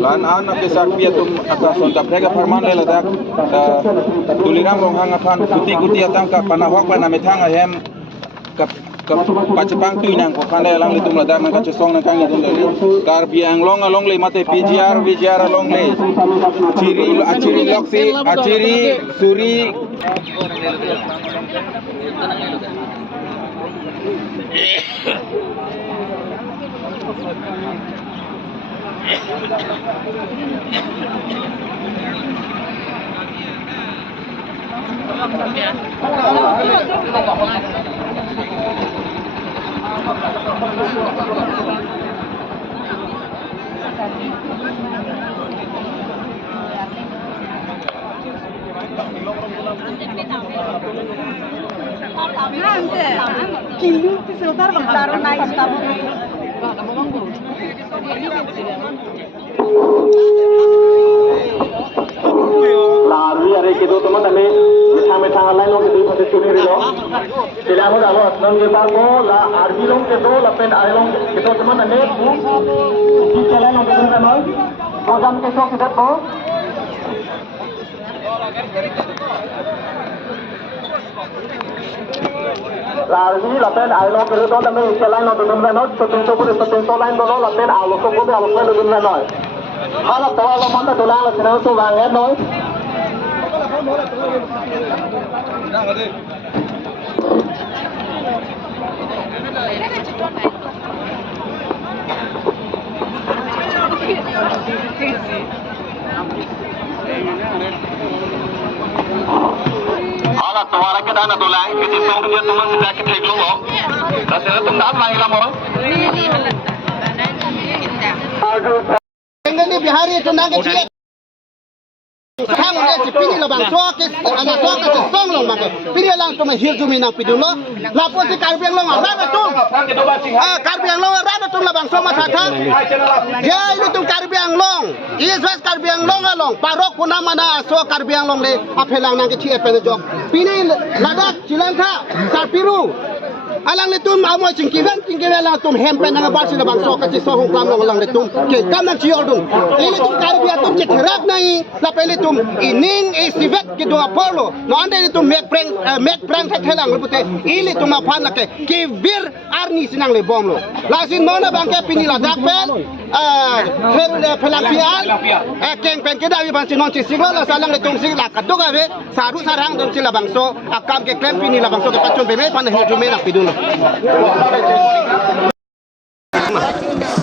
Lan anak kesak piatum atas sontak mereka perman leladak tuliram ronghang akan kuti atangka panahok panametang ahem kap pacapang tu inang ko pandai lang litum ladak nang kacosong nang kang litum lagi kar biang long le mate PGR long le aciri loksi aciri suri Lalu hari itu teman kami metang lain long itu pada curi rilo. Tidak ada apa long kita ko la arbi long itu la pen ay long itu teman kami di jalan long itu kan noi. Program kesok kita ko. Lalu la pen ay long itu kami jalan long itu kan noi. Tentu lain dulu la pen ay long itu kan noi. Kalau tahu mana tu lang senang tu banget noi. Ala tuara ke dana dolai ke song dia teman sejak ke thek long rasanya tum dap lai lam orang Ini bihari itu naga cie. Kang ini si pini labang soak ke anak soak ke song long makai. Pini lang tu mahir tu minang pidu lo. Lapo si karbiang long ada tu. Karbiang long ada tu labang soak macam. Dia itu tu karbiang long. Iswas karbiang long along. Parok pun mana soak karbiang long le. Apelang naga cie penjok. Pini ladak Cilangka Sarpiru. Alang letum amoy cingkiran lang tum hempen nga barsi na bangso kasi so hong klam lang letum ke kamang ciodung ini tum karibia tum cekrak nai la pele tum ining isivet ke do apollo no ande tum make prank thelang rupute ili tum apan la ke vir arni sinang le bom lo lasin mona bangke pinila dakpen pelapian keng pen ke dawi bansi non cisiglo la salang letum sig la kaduga be saru sarang tum sila bangso akam ke klem pinila bangso ke pacun beme pan hidume nak pidun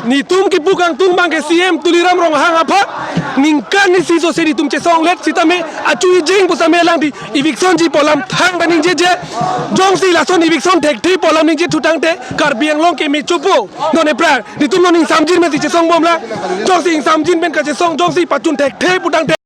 ni tum ki bukang tum bang ke CM tuliram rong hang apa ningkan ni siso sedi tum che song let sitame acu jing pusame lang di eviction ji polam thang baning je jong si la son eviction tek thi polam ning je tutang te karbiang long ke me chupo no ne pra ni tum no ning samjin me si che song bom la jong si samjin ben ka che song jong si patun tek the putang te